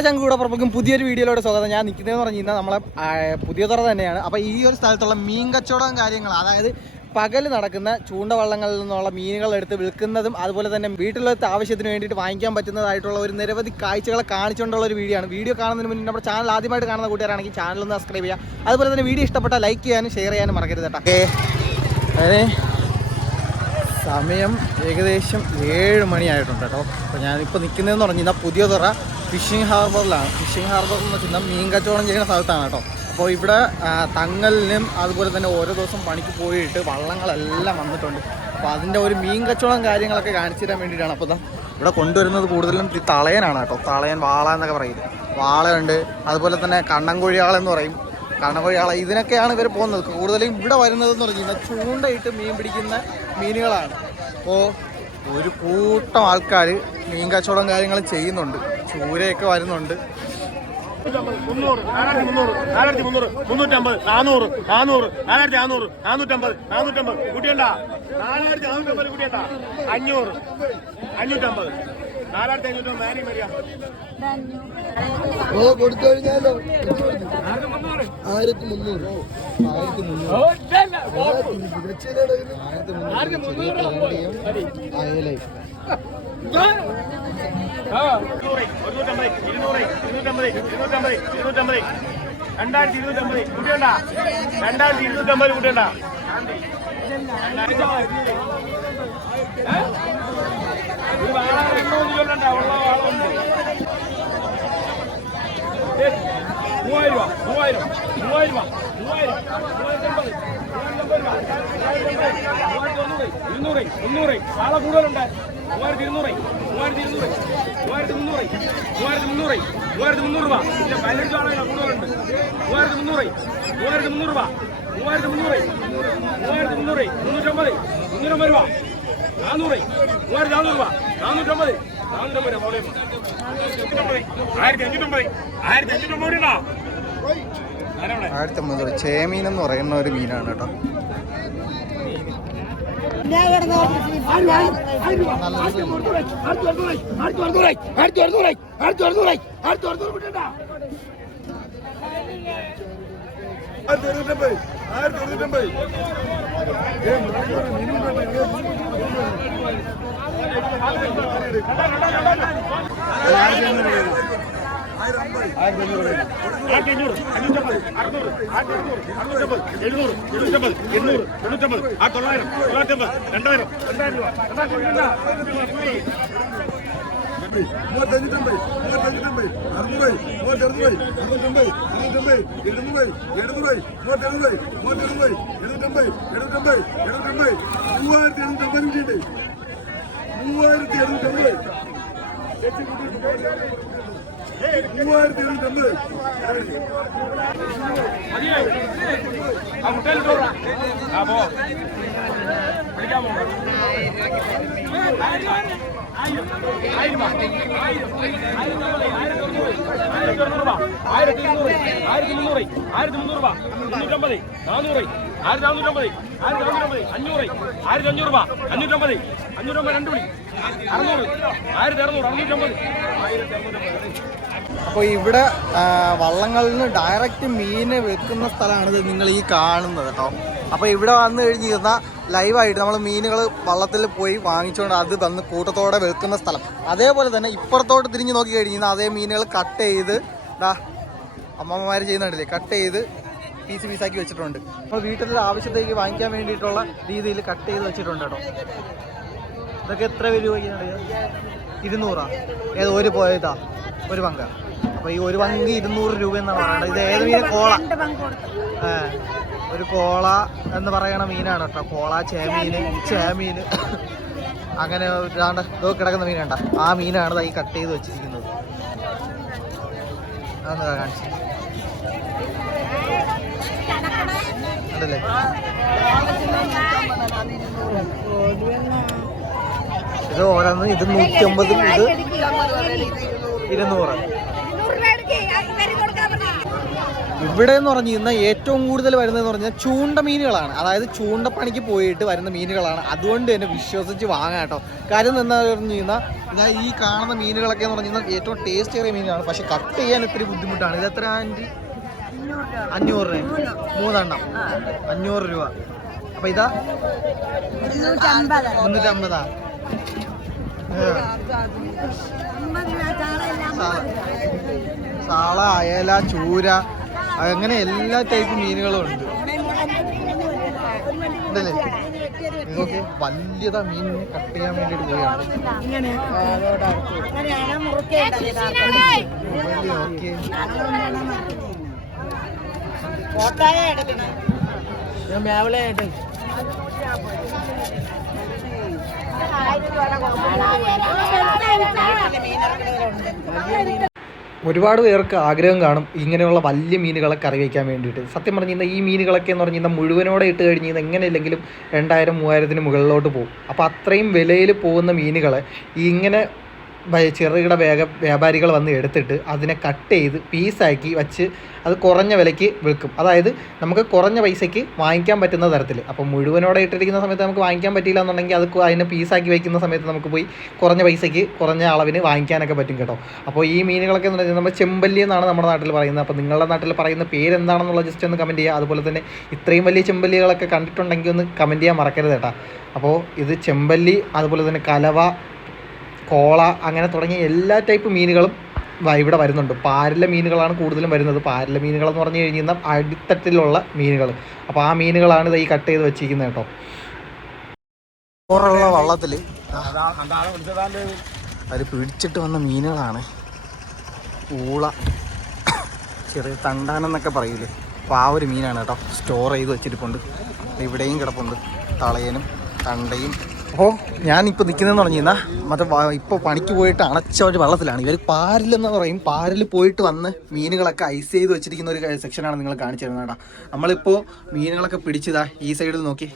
എല്ലാ കൂടെ പുറപ്പും പുതിയൊരു വീഡിയോയിലൂടെ സ്വാഗതം. ഞാൻ നിൽക്കുന്നതെന്ന് പറഞ്ഞു കഴിഞ്ഞാൽ നമ്മളെ പുതിയ തുറ തന്നെയാണ്. അപ്പോൾ ഈ ഒരു സ്ഥലത്തുള്ള മീൻ കച്ചവടം കാര്യങ്ങൾ അതായത് പകൽ നടക്കുന്ന ചൂണ്ടവള്ളങ്ങളിൽ നിന്നുള്ള മീനുകൾ എടുത്ത് വിൽക്കുന്നതും അതുപോലെ തന്നെ വീട്ടിലത്തെ ആവശ്യത്തിന് വേണ്ടിയിട്ട് വാങ്ങിക്കാൻ പറ്റുന്നതായിട്ടുള്ള ഒരു നിരവധി കാഴ്ചകളെ കാണിച്ചുകൊണ്ടുള്ള ഒരു വീഡിയോ ആണ്. വീഡിയോ കാണുന്നതിന് മുന്നേ നമ്മുടെ ചാനൽ ആദ്യമായിട്ട് കാണുന്ന കൂട്ടുകാരാണെങ്കിൽ ചാനൽ ഒന്ന് സബ്സ്ക്രൈബ് ചെയ്യുക. അതുപോലെ തന്നെ വീഡിയോ ഇഷ്ടപ്പെട്ടാൽ ലൈക്ക് ചെയ്യാനും ഷെയർ ചെയ്യാനും മറക്കരുത് കേട്ടോ. അതെ. സമയം ഏകദേശം ഏഴ് മണിയായിട്ടുണ്ട് കേട്ടോ. അപ്പോൾ ഞാനിപ്പോൾ നിൽക്കുന്നതെന്ന് പറഞ്ഞു കഴിഞ്ഞാൽ പുതിയ തുറ ഫിഷിംഗ് ഹാർബറിലാണ്. ഫിഷിംഗ് ഹാർബർ എന്ന് വെച്ചാൽ മീൻ കച്ചവടം ചെയ്യുന്ന സ്ഥലത്താണ് കേട്ടോ. അപ്പോൾ ഇവിടെ തങ്ങലിനും അതുപോലെ തന്നെ ഓരോ ദിവസം പണിക്ക് പോയിട്ട് വള്ളങ്ങളെല്ലാം വന്നിട്ടുണ്ട്. അപ്പോൾ അതിന്റെ ഒരു മീൻ കച്ചവടം കാര്യങ്ങളൊക്കെ കാണിച്ചു തരാൻ വേണ്ടിയിട്ടാണ്. അപ്പോൾ ഇവിടെ കൊണ്ടുവരുന്നത് കൂടുതലും ഈ തളയനാണ് കേട്ടോ. തളയൻ വാള എന്നൊക്കെ പറയുന്നത് വാളയുണ്ട്. അതുപോലെ തന്നെ കണ്ണൻകോഴിയാളെന്ന് പറയും. കണ്ണൻകോഴിയാള ഇതിനൊക്കെയാണ് ഇവർ പോകുന്നത്. കൂടുതലും ഇവിടെ വരുന്നതെന്ന് പറഞ്ഞു കഴിഞ്ഞാൽ ചൂണ്ടയിട്ട് മീൻ പിടിക്കുന്ന മീനുകളാണ്. അപ്പോൾ ഒരു കൂട്ടം ആൾക്കാർ മീൻ കച്ചവടം കാര്യങ്ങളും ചെയ്യുന്നുണ്ട്. ചൂരയൊക്കെ വരുന്നുണ്ട്. മുന്നൂറ് നാലായിരത്തി മുന്നൂറ് നാലായിരത്തി മുന്നൂറ് മുന്നൂറ്റമ്പത് നാനൂറ് നാനൂറ് നാലായിരത്തി നാനൂറ് നാനൂറ്റമ്പത് നാനൂറ്റമ്പത് കൂട്ടിയണ്ട. നാലായിരത്തി നാനൂറ്റമ്പത് കൂട്ടിയണ്ട. അഞ്ഞൂറ് അഞ്ഞൂറ്റമ്പത്. നാലായിരത്തി അഞ്ഞൂറ്റമ്പത് നേരെ വരിക ഓ കൊടുത്തു കഴിഞ്ഞാലോ ആയിരത്തി മുന്നൂറ്. ആയിരത്തി മുന്നൂറ്. ആയിരത്തി മുന്നൂറ്. അയലയും രണ്ടായിരത്തി ഇരുന്നൂറ്റമ്പത് കൂട്ടിയണ്ട രണ്ടായിരത്തി ഇരുന്നൂറ്റമ്പത് കൂട്ടിയണ്ട മൂവായിരം രൂപ മൂവായിരം രൂപ ഇരുന്നൂറ് മുന്നൂറ് ആളെ കൂടുതലുണ്ട് മൂവായിരത്തി ആയിരത്തി അഞ്ഞൂറ്റമ്പത് ചേമീൻ എന്ന് പറയുന്ന ഒരു മീനാണ് കേട്ടോ. ஆயிரத்தி ആയിരത്തി അഞ്ഞൂറ് അഞ്ഞൂറ്റമ്പത് അറുന്നൂറ്. ആയിരത്തി അറുന്നൂറ് എഴുന്നൂറ്. എണ്ണൂറ്. എണ്ണൂറ്റമ്പത്. ആ തൊള്ളായിരം. തൊള്ളായിരത്തമ്പത്. രണ്ടായിരം. രണ്ടായിരം രൂപ. എഴുന്നൂറ്റമ്പത് എഴുന്നൂറ്റമ്പത് മൂവായിരത്തി എഴുന്നൂറ്റമ്പത് കിട്ടിയിട്ടുണ്ട് മൂവായിരത്തി എഴുന്നൂറ്റമ്പത് മൂവായിരത്തി എഴുന്നൂറ്റമ്പത് ആ മുട്ടയിൽ ചോറ് ആ പോ പിടിക്കാൻ പോകണം ആയിരത്തി ഇരുന്നൂറ് ആയിരത്തി മുന്നൂറ് ആയിരത്തി മുന്നൂറ് രൂപ മുന്നൂറ്റമ്പത് നാനൂറ് ആയിരത്തി നാനൂറ്റമ്പത് ആയിരത്തി നാനൂറ്റമ്പത് അഞ്ഞൂറ് ആയിരത്തി അഞ്ഞൂറ് രൂപ അഞ്ഞൂറ്റമ്പത് അഞ്ഞൂറ്റമ്പത് രണ്ട് മണി അപ്പോൾ ഇവിടെ വള്ളങ്ങളിൽ നിന്ന് ഡയറക്റ്റ് മീൻ വെക്കുന്ന സ്ഥലമാണ് നിങ്ങൾ ഈ കാണുന്നത് കേട്ടോ. അപ്പോൾ ഇവിടെ വന്നു കഴിഞ്ഞിരുന്ന ലൈവായിട്ട് നമ്മൾ മീനുകൾ വള്ളത്തിൽ പോയി വാങ്ങിച്ചുകൊണ്ട് അത് വന്ന് കൂട്ടത്തോടെ വെക്കുന്ന സ്ഥലം. അതേപോലെ തന്നെ ഇപ്പുറത്തോട്ട് തിരിഞ്ഞ് നോക്കി കഴിഞ്ഞാൽ അതേ മീനുകൾ കട്ട് ചെയ്ത് ദാ അമ്മമ്മമാർ ചെയ്യുന്നുണ്ടല്ലേ കട്ട് ചെയ്ത് പീസ് പീസാക്കി വെച്ചിട്ടുണ്ട്. നമ്മൾ വീട്ടിലെ ആവശ്യത്തേക്ക് വാങ്ങിക്കാൻ വേണ്ടിയിട്ടുള്ള രീതിയിൽ കട്ട് ചെയ്ത് വെച്ചിട്ടുണ്ട് കേട്ടോ. ഇതൊക്കെ എത്ര രൂപയ്ക്കാണ് ഇരുന്നൂറാ. ഏത് ഒരു പോയതാ ഒരു പങ്ക. അപ്പൊ ഈ ഒരു പങ്ക് ഇരുന്നൂറ് രൂപ എന്നാണ് പറയുന്നത് ഇത് ഏത് മീൻ കോള. ഒരു കോള എന്ന് പറയണ മീനാണ് കേട്ടോ. കോള ചേമീന് ചേമീന് അങ്ങനെ ഇതാണ്ട് ഇതോ കിടക്കുന്ന മീനുണ്ട ആ മീനാണ് ഈ കട്ട് ചെയ്ത് വെച്ചിരിക്കുന്നത്. അതൊന്ന് കാണിച്ചു ഉണ്ടല്ലേ ഇത് ഓരോന്ന് ഇത് നൂറ്റി അമ്പതും ഇത് ഇരുന്നൂറ്. ഇവിടെ എന്ന് പറഞ്ഞു കഴിഞ്ഞാൽ ഏറ്റവും കൂടുതൽ വരുന്നതെന്ന് പറഞ്ഞാൽ ചൂണ്ട മീനുകളാണ്. അതായത് ചൂണ്ടപ്പണിക്ക് പോയിട്ട് വരുന്ന മീനുകളാണ്. അതുകൊണ്ട് തന്നെ വിശ്വസിച്ച് വാങ്ങാം കേട്ടോ. കാര്യം എന്താ പറഞ്ഞു കഴിഞ്ഞാൽ ഈ കാണുന്ന മീനുകളൊക്കെ എന്ന് പറഞ്ഞാൽ കഴിഞ്ഞാൽ ഏറ്റവും ടേസ്റ്റ് ഏറിയ മീനുകളാണ്. പക്ഷെ കട്ട് ചെയ്യാൻ ഇത്തിരി ബുദ്ധിമുട്ടാണ്. ഇത് എത്ര ആന്റി? അഞ്ഞൂറ്. രൂപ മൂന്നെണ്ണം. അഞ്ഞൂറ് രൂപ. അപ്പൊ ഇതാ മുന്നൂറ്റമ്പതാ. സാള അയല ചൂര അങ്ങനെ എല്ലാ ടൈപ്പ് മീനുകളും ഉണ്ട്. ഉണ്ടല്ലേ? വലിയതാ മീൻ കട്ട് ചെയ്യാൻ വേണ്ടിട്ട് പോയാണ് ഓക്കെ. ഒരുപാട് പേർക്ക് ആഗ്രഹം കാണും ഇങ്ങനെയുള്ള വലിയ മീനുകളെ കറി വയ്ക്കാൻ വേണ്ടിയിട്ട്. സത്യം പറഞ്ഞു കഴിഞ്ഞാൽ ഈ മീനുകളൊക്കെ എന്ന് പറഞ്ഞാൽ മുഴുവനോടെ ഇട്ട് കഴിഞ്ഞ് കഴിഞ്ഞാൽ എങ്ങനെയില്ലെങ്കിലും രണ്ടായിരം മൂവായിരത്തിന് മുകളിലോട്ട് പോകും. അപ്പോൾ അത്രയും വിലയിൽ പോകുന്ന മീനുകളെ ഇങ്ങനെ ചെറുകിട വേഗ വ്യാപാരികൾ വന്ന് എടുത്തിട്ട് അതിനെ കട്ട് ചെയ്ത് പീസാക്കി വച്ച് അത് കുറഞ്ഞ വിലയ്ക്ക് വിൽക്കും. അതായത് നമുക്ക് കുറഞ്ഞ പൈസയ്ക്ക് വാങ്ങിക്കാൻ പറ്റുന്ന തരത്തിൽ. അപ്പോൾ മുഴുവനോടെ ഇട്ടിരിക്കുന്ന സമയത്ത് നമുക്ക് വാങ്ങിക്കാൻ പറ്റിയില്ല എന്നുണ്ടെങ്കിൽ അത് അതിനെ പീസാക്കി വയ്ക്കുന്ന സമയത്ത് നമുക്ക് പോയി കുറഞ്ഞ പൈസയ്ക്ക് കുറഞ്ഞ അളവിന് വാങ്ങിക്കാനൊക്കെ പറ്റും കേട്ടോ. അപ്പോൾ ഈ മീനുകളൊക്കെ എന്ന് പറഞ്ഞാൽ നമ്മൾ ചെമ്പല്ലി എന്നാണ് നമ്മുടെ നാട്ടിൽ പറയുന്നത്. അപ്പോൾ നിങ്ങളുടെ നാട്ടിൽ പറയുന്ന പേര് എന്താണെന്നുള്ള ജസ്റ്റ് ഒന്ന് കമന്റ് ചെയ്യുക. അതുപോലെ തന്നെ ഇത്രയും വലിയ ചെമ്പല്ലികളൊക്കെ കണ്ടിട്ടുണ്ടെങ്കിൽ ഒന്ന് കമന്റ് ചെയ്യാൻ മറക്കരുത് കേട്ടോ. അപ്പോൾ ഇത് ചെമ്പല്ലി അതുപോലെ തന്നെ കലവ കോള അങ്ങനെ തുടങ്ങിയ എല്ലാ ടൈപ്പ് മീനുകളും വ- ഇവിടെ വരുന്നുണ്ട്. പാരല മീനുകളാണ് കൂടുതലും വരുന്നത്. പാരല മീനുകളെന്ന് പറഞ്ഞു കഴിഞ്ഞാൽ അടിത്തട്ടിലുള്ള മീനുകൾ അപ്പോൾ ആ മീനുകളാണ് ഇത് ഈ കട്ട് ചെയ്ത് വെച്ചിരിക്കുന്നത് കേട്ടോ. ചോറുള്ള വള്ളത്തിൽ അവർ പിടിച്ചിട്ട് വന്ന മീനുകളാണ്. ഊള ചെറിയ തണ്ടാനെന്നൊക്കെ പറയൂലേ. അപ്പോൾ ആ ഒരു മീനാണ് കേട്ടോ സ്റ്റോർ ചെയ്ത് വെച്ചിട്ടുണ്ട് ഇവിടെയും കിടപ്പുണ്ട്. തളയനും തണ്ടയും അപ്പോൾ ഞാനിപ്പോൾ നിൽക്കുന്നതെന്ന് പറഞ്ഞു കഴിഞ്ഞാൽ മറ്റേ ഇപ്പോൾ പണിക്ക് പോയിട്ട് അണച്ച ഒരു വെള്ളത്തിലാണ്. ഇവർ പാരിലെന്ന് പറയും. പാരിൽ പോയിട്ട് വന്ന് മീനുകളൊക്കെ ഐസ് ചെയ്ത് വെച്ചിരിക്കുന്ന ഒരു സെക്ഷനാണ് നിങ്ങൾ കാണിച്ചു തരുന്നത് കേട്ടോ. നമ്മളിപ്പോൾ മീനുകളൊക്കെ പിടിച്ചതാ ഈ സൈഡിൽ നോക്കി.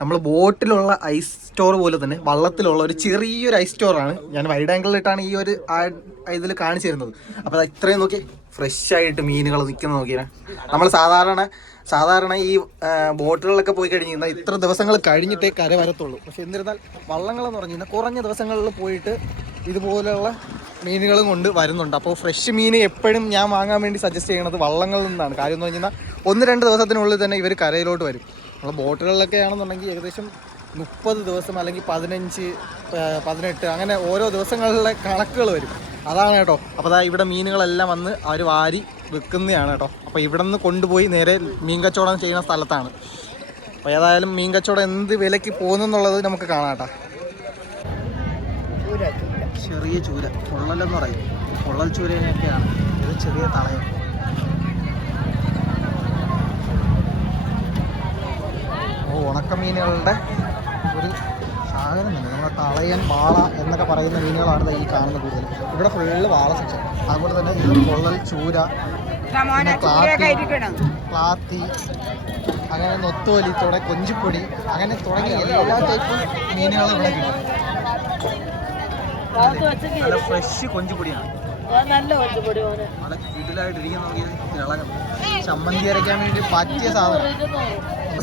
നമ്മൾ ബോട്ടിലുള്ള ഐസ് സ്റ്റോർ പോലെ തന്നെ വള്ളത്തിലുള്ള ഒരു ചെറിയൊരു ഐസ് സ്റ്റോറാണ്. ഞാൻ വൈഡ് ആംഗിളിലിട്ടാണ് ഈ ഒരു ഇതിൽ കാണിച്ചു തരുന്നത്. അപ്പോൾ ഇത്രയും നോക്കി ഫ്രഷ് ആയിട്ട് മീനുകൾ നിൽക്കുന്ന നോക്കിയാൽ നമ്മൾ സാധാരണ സാധാരണ ഈ ബോട്ടുകളിലൊക്കെ പോയി കഴിഞ്ഞ് കഴിഞ്ഞാൽ ഇത്ര ദിവസങ്ങൾ കഴിഞ്ഞിട്ടേ കര വരത്തുള്ളൂ. പക്ഷെ എന്നിരുന്നാൽ വള്ളങ്ങളെന്ന് പറഞ്ഞു കഴിഞ്ഞാൽ കുറഞ്ഞ ദിവസങ്ങളിൽ പോയിട്ട് ഇതുപോലെയുള്ള മീനുകളും കൊണ്ട് വരുന്നുണ്ട്. അപ്പോൾ ഫ്രഷ് മീൻ എപ്പോഴും ഞാൻ വാങ്ങാൻ വേണ്ടി സജസ്റ്റ് ചെയ്യണത് വള്ളങ്ങളിൽ നിന്നാണ്. കാര്യം എന്ന് പറഞ്ഞു കഴിഞ്ഞാൽ ഒന്ന് രണ്ട് ദിവസത്തിനുള്ളിൽ തന്നെ ഇവർ കരയിലോട്ട് വരും. നമ്മൾ ബോട്ടുകളിലൊക്കെ ആണെന്നുണ്ടെങ്കിൽ ഏകദേശം മുപ്പത് ദിവസം അല്ലെങ്കിൽ പതിനഞ്ച് പതിനെട്ട് അങ്ങനെ ഓരോ ദിവസങ്ങളിലെ കണക്കുകൾ വരും. അതാണ് കേട്ടോ. അപ്പോൾ അതാ ഇവിടെ മീനുകളെല്ലാം വന്ന് അവർ വാരി വിൽക്കുന്നതാണ് കേട്ടോ. അപ്പോൾ ഇവിടെ നിന്ന് കൊണ്ടുപോയി നേരെ മീൻ കച്ചവടം ചെയ്യുന്ന സ്ഥലത്താണ്. അപ്പോൾ ഏതായാലും മീൻ കച്ചവടം എന്ത് വിലയ്ക്ക് പോകുന്നെന്നുള്ളത് നമുക്ക് കാണാം കേട്ടോ. ചെറിയ ചൂര. പൊള്ളലെന്ന് പറയും. പൊള്ളൽ ചൂരേനെയൊക്കെയാണ്. ഇത് ചെറിയ തളയം. ഓ ഉണക്കമീനുകളുടെ ഒരു സാധനം തന്നെ നമ്മുടെ തളയൻ വാള എന്നൊക്കെ പറയുന്ന മീനുകളാണ് ഈ കാണുന്ന കൂടുതൽ ഇവിടെ ഫുള്ള് വാള സെക്ഷൻ അതുപോലെ തന്നെ ഇത് പൊള്ളൽ ചൂര ക്ലാത്തി അങ്ങനെ അങ്ങനെ തുടങ്ങി കൊഞ്ചിപ്പൊടി അങ്ങനെ തുടങ്ങി എല്ലാ ടൈപ്പ് മീനുകളും ഇവിടെ കിട്ടും നല്ല ഫ്രഷ് കൊഞ്ചിപ്പൊടിയാണ്. നല്ല കിടിലായിട്ടിരിക്കുന്ന ചമ്മന്തി അരയ്ക്കാൻ വേണ്ടി പറ്റിയ സാധനം.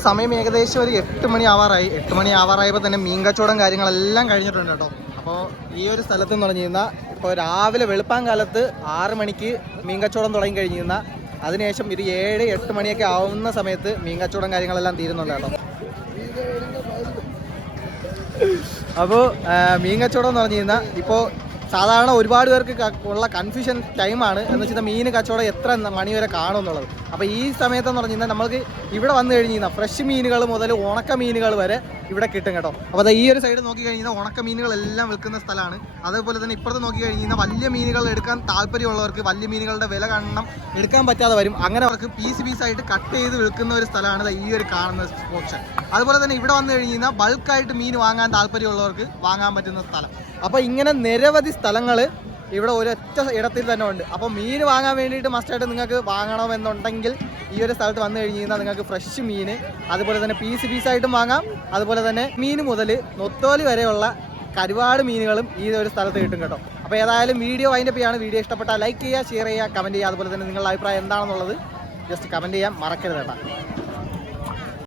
സമയം ഏകദേശം ഒരു എട്ട് മണി ആവാറായി. എട്ട് മണി ആവാറായപ്പോൾ തന്നെ മീൻ കച്ചവടം കാര്യങ്ങളെല്ലാം കഴിഞ്ഞിട്ടുണ്ട് കേട്ടോ. അപ്പോൾ ഈ ഒരു സ്ഥലത്ത് എന്ന് പറഞ്ഞു കഴിഞ്ഞാൽ ഇപ്പോൾ രാവിലെ വെളുപ്പാൻ കാലത്ത് ആറ് മണിക്ക് മീൻ കച്ചവടം തുടങ്ങി കഴിഞ്ഞു കഴിഞ്ഞാൽ അതിനുശേഷം ഒരു ഏഴ് എട്ട് മണിയൊക്കെ ആവുന്ന സമയത്ത് മീൻ കച്ചവടം കാര്യങ്ങളെല്ലാം തീരുന്നുണ്ട് കേട്ടോ. അപ്പോൾ മീൻ കച്ചവടം എന്ന് പറഞ്ഞു കഴിഞ്ഞാൽ ഇപ്പോൾ സാധാരണ ഒരുപാട് പേർക്ക് ഉള്ള കൺഫ്യൂഷൻ ടൈമാണ് എന്ന് വെച്ചാൽ മീൻ കച്ചവടം എത്ര മണി വരെ കാണും എന്നുള്ളത്. അപ്പോൾ ഈ സമയത്തെന്ന് പറഞ്ഞു കഴിഞ്ഞാൽ നമ്മൾക്ക് ഇവിടെ വന്നു കഴിഞ്ഞ് കഴിഞ്ഞാൽ ഫ്രഷ് മീനുകൾ മുതൽ ഉണക്ക മീനുകൾ വരെ ഇവിടെ കിട്ടും കേട്ടോ. അപ്പോൾ ഈ ഒരു സൈഡ് നോക്കി കഴിഞ്ഞാൽ ഉണക്ക മീനുകളെല്ലാം വിൽക്കുന്ന സ്ഥലമാണ് അതേപോലെ തന്നെ ഇപ്പുറത്ത് നോക്കി കഴിഞ്ഞാൽ വലിയ മീനുകൾ എടുക്കാൻ താല്പര്യമുള്ളവർക്ക് വലിയ മീനുകളുടെ വില കാണണം എടുക്കാൻ പറ്റാതെ വരും. അങ്ങനെ അവർക്ക് പീസ് പീസായിട്ട് കട്ട് ചെയ്ത് വിൽക്കുന്ന ഒരു സ്ഥലമാണ് ഈ ഒരു കാണുന്ന ഓപ്ഷൻ അതുപോലെ തന്നെ ഇവിടെ വന്നു കഴിഞ്ഞാൽ ബൾക്കായിട്ട് മീൻ വാങ്ങാൻ താല്പര്യമുള്ളവർക്ക് വാങ്ങാൻ പറ്റുന്ന സ്ഥലം. അപ്പോൾ ഇങ്ങനെ നിരവധി സ്ഥലങ്ങൾ ഇവിടെ ഒരൊറ്റ ഇടത്തിൽ തന്നെ ഉണ്ട്. അപ്പോൾ മീൻ വാങ്ങാൻ വേണ്ടിയിട്ട് മസ്റ്റായിട്ട് നിങ്ങൾക്ക് വാങ്ങണമെന്നുണ്ടെങ്കിൽ ഈ ഒരു സ്ഥലത്ത് വന്നു കഴിഞ്ഞ് കഴിഞ്ഞാൽ നിങ്ങൾക്ക് ഫ്രഷ് മീൻ അതുപോലെ തന്നെ പീസ് പീസായിട്ടും വാങ്ങാം. അതുപോലെ തന്നെ മീൻ മുതൽ നൊത്തോലി വരെയുള്ള കരുവാട് മീനുകളും ഈ ഒരു സ്ഥലത്ത് കിട്ടും കേട്ടോ. അപ്പോൾ ഏതായാലും വീഡിയോ അതിന്റെ പേയാണ് വീഡിയോ ഇഷ്ടപ്പെട്ടാൽ ലൈക്ക് ചെയ്യുക ഷെയർ ചെയ്യുക കമന്റ് ചെയ്യുക. അതുപോലെ തന്നെ നിങ്ങളുടെ അഭിപ്രായം എന്താണെന്നുള്ളത് ജസ്റ്റ് കമന്റ് ചെയ്യാൻ മറക്കരുത് കേട്ടോ.